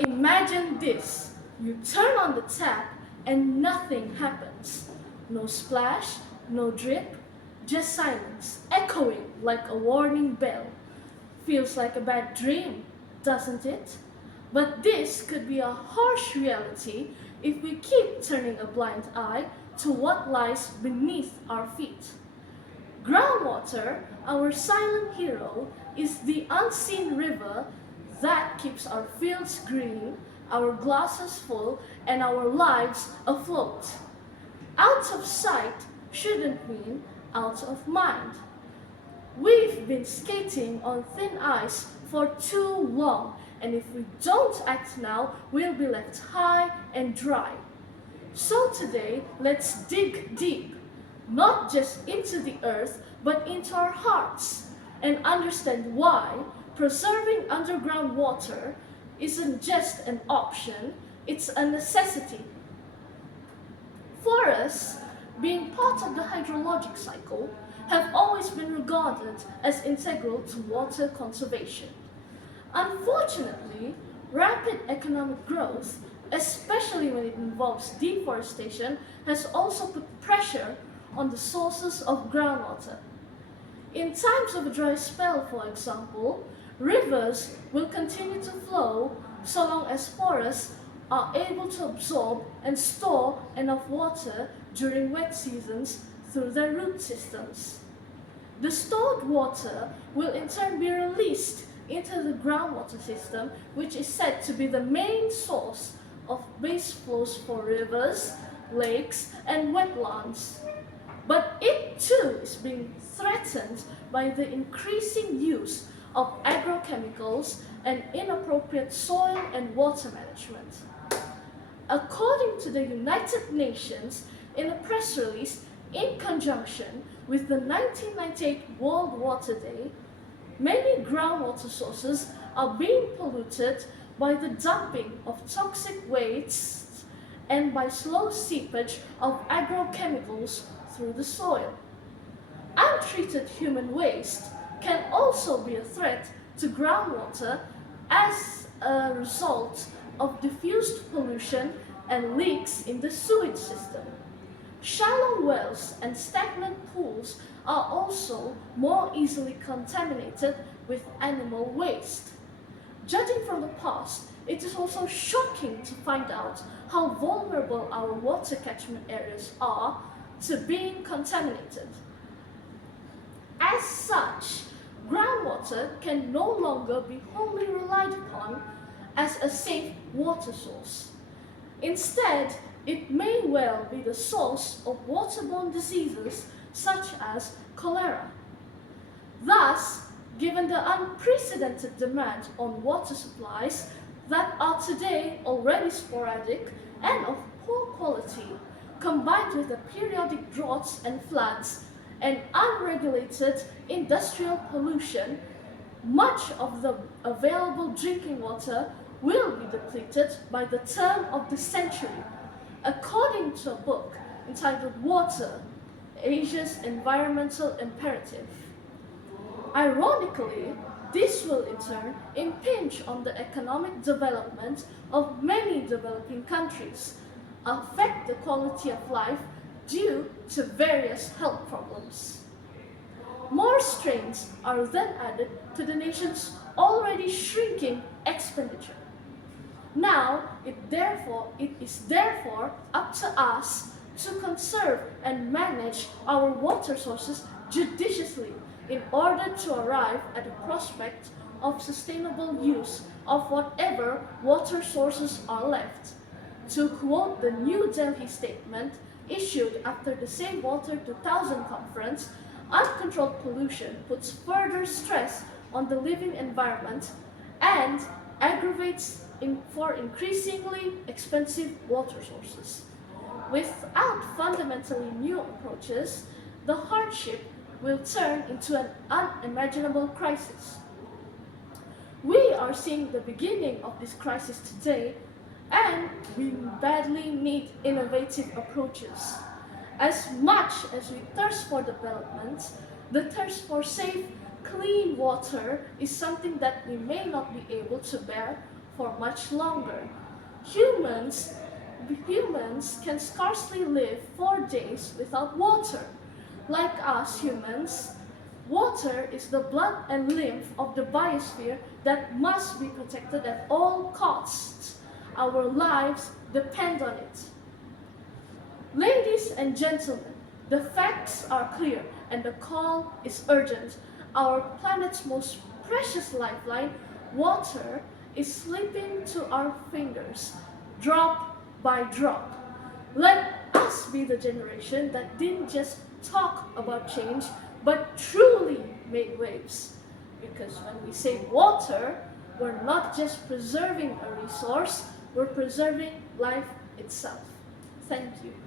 Imagine this. You turn on the tap and nothing happens. No splash, no drip, just silence, echoing like a warning bell. Feels like a bad dream, doesn't it? But this could be a harsh reality if we keep turning a blind eye to what lies beneath our feet. Groundwater, our silent hero, is the unseen river that keeps our fields green, our glasses full, and our lives afloat. Out of sight shouldn't mean out of mind. We've been skating on thin ice for too long, and if we don't act now, we'll be left high and dry. So today, let's dig deep, not just into the earth, but into our hearts, and understand why preserving underground water isn't just an option, it's a necessity. Forests, being part of the hydrologic cycle, have always been regarded as integral to water conservation. Unfortunately, rapid economic growth, especially when it involves deforestation, has also put pressure on the sources of groundwater. In times of a dry spell, for example, rivers will continue to flow so long as forests are able to absorb and store enough water during wet seasons through their root systems. The stored water will in turn be released into the groundwater system, which is said to be the main source of base flows for rivers, lakes, and wetlands. But it too is being threatened by the increasing use of agrochemicals and inappropriate soil and water management. According to the United Nations, in a press release in conjunction with the 1998 World Water Day, many groundwater sources are being polluted by the dumping of toxic wastes and by slow seepage of agrochemicals through the soil. Untreated human waste can also be a threat to groundwater as a result of diffused pollution and leaks in the sewage system. Shallow wells and stagnant pools are also more easily contaminated with animal waste. Judging from the past, it is also shocking to find out how vulnerable our water catchment areas are to being contaminated. As such, groundwater can no longer be wholly relied upon as a safe water source. Instead, it may well be the source of waterborne diseases such as cholera. Thus, given the unprecedented demand on water supplies that are today already sporadic and of poor quality, combined with the periodic droughts and floods and unregulated industrial pollution, much of the available drinking water will be depleted by the turn of the century, according to a book entitled Water, Asia's Environmental Imperative. Ironically, this will in turn impinge on the economic development of many developing countries, affect the quality of life due to various health problems. More strains are then added to the nation's already shrinking expenditure. Now, it is therefore up to us to conserve and manage our water sources judiciously in order to arrive at a prospect of sustainable use of whatever water sources are left. To quote the New Delhi statement issued after the Save Water 2000 conference, uncontrolled pollution puts further stress on the living environment and aggravates for increasingly expensive water sources. Without fundamentally new approaches, the hardship will turn into an unimaginable crisis. We are seeing the beginning of this crisis today, and we badly need innovative approaches. As much as we thirst for development, the thirst for safe, clean water is something that we may not be able to bear for much longer. Humans, humans can scarcely live 4 days without water. Like us humans, water is the blood and lymph of the biosphere that must be protected at all costs. Our lives depend on it. Ladies and gentlemen, the facts are clear and the call is urgent. Our planet's most precious lifeline, water, is slipping to our fingers, drop by drop. Let us be the generation that didn't just talk about change, but truly made waves. Because when we save water, we're not just preserving a resource, we're preserving life itself. Thank you.